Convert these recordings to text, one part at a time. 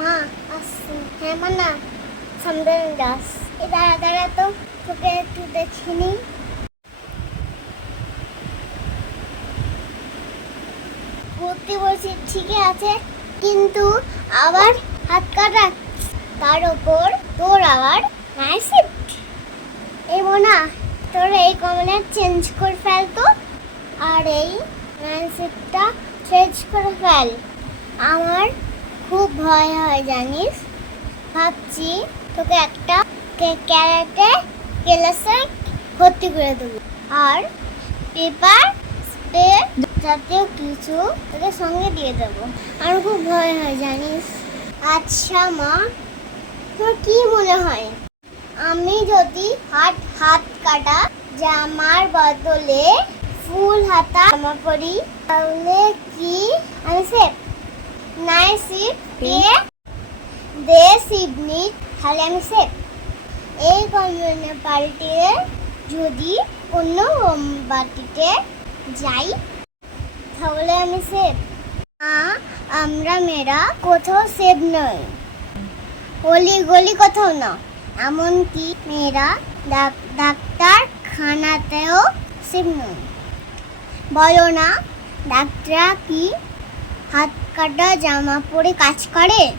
মা, আসছি। হ্যাঁ মা, না। সামনে যাস এ দাঁড়া দাঁড়া তো। তোকে একটু দেখে নিই। করতে বলছি ঠিকই আছে। কিন্তু আবার হাত কাটা। তার ওপর তোর আবার নাইট শিফট এই না তোর এই কমনে চেঞ্জ করে ফেল তো। আর এই নাইট শিফটটা চেঞ্জ করে ফেল। আমার খুব ভয় হয়, জানিস? ভাবছি তোকে একটা ক্যারেটে ক্লাসে ভর্তি করে দেবো। আর পেপার স্প্রে জাতীয় কিছু তোকে সঙ্গে দিয়ে দেবো। আর খুব ভয় হয়, জানিস? আচ্ছা মা, তোর কি মনে হয়? আমি যদি হাত হাত কাটা জামার বদলে ফুল হাতা জামা পরি, তাহলে কি আমি সেফ? নাই সিপ দিয়ে দে সিডনি তাহলে আমি সেফ এই কমিউনিটি পার্টিতে যদি অন্য বাটিতে যাই তাহলে আমি সেফ না আমরা মেয়েরা কোথাও সেফ নই অলি গলি কোথাও না এমনকি মেয়েরা ডাক- ডাক্তার খানাতেও সেফ নয় বলো না ডাক্তাররা কি হাত কাটা, জামা পরে কাজ করে,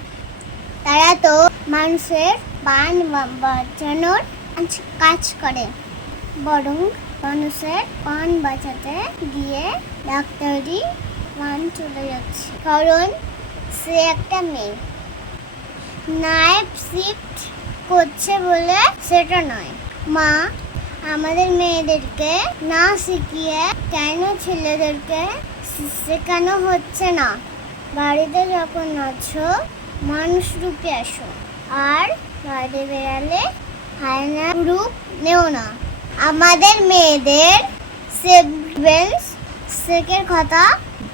তারা তো মানুষের প্রাণ বা- বাঁচানোর কাজ- করে। বরং মানুষের প্রাণ বাঁচাতে গিয়ে ডাক্তারি প্রাণ চলে যাচ্ছে। কারণ সে একটা মেয়ে। নাইফ শিফট করছে বলে সেটা নয়। মা, আমাদের মেয়েদেরকে না শিখিয়ে কেন ছেলেদেরকে শেখানো হচ্ছে না। বাড়িতে যখন আছো, মানুষ রূপে আসো। আর বাইরে বেরালে হায়না রূপ নেও না। আমাদের মেয়েদের সেভেন্স সেকের কথা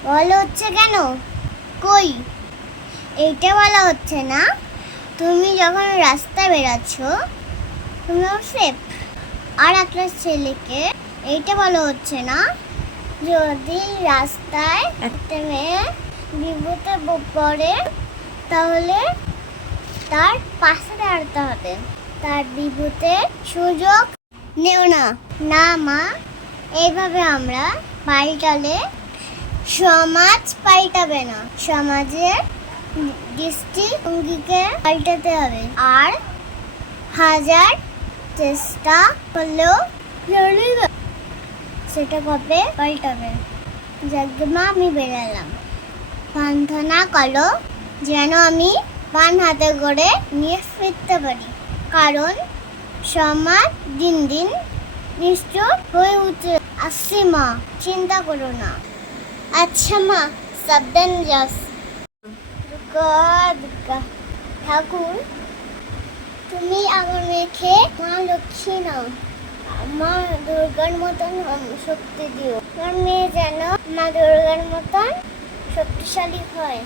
বলা হচ্ছে কেন? কই? এইটা বলা হচ্ছে না। তুমি যখন রাস্তায় বেরাচ্ছ তুমি সেফ আর একটা ছেলেকে এইটা বলা হচ্ছে না যদি রাস্তায় একটা মেয়ে বিপদে পড়ে, তাহলে তার পাশে দাঁড়াতে হবে। তার বিপদে সুযোগ নেও না। না, মা। এইভাবে আমরা পাল্টালে সমাজ পাল্টাবে না। সমাজের দৃষ্টিভঙ্গিকে পাল্টাতে হবে। আর হাজার চেষ্টা করলেও। সেটা কবে পাল্টাবে। যাকে মা আমি বেরালাম প্রার্থনা করো যেন আমি পান হাতে করে নিয়ে ফিরতে পারি। কারণ সমাজ দিন দিন নিশ্চয় হয়ে উঠে আসছি মা, চিন্তা করো না। আচ্ছা মা, সাবধান যাস। ঠাকুর, তুমি আমার মেয়েকে মা লক্ষ্মী নাও। আমার দুর্গার মতন শক্তি দিও। আমার মেয়ে যেন মা দুর্গার মতন শক্তিশালী হয়।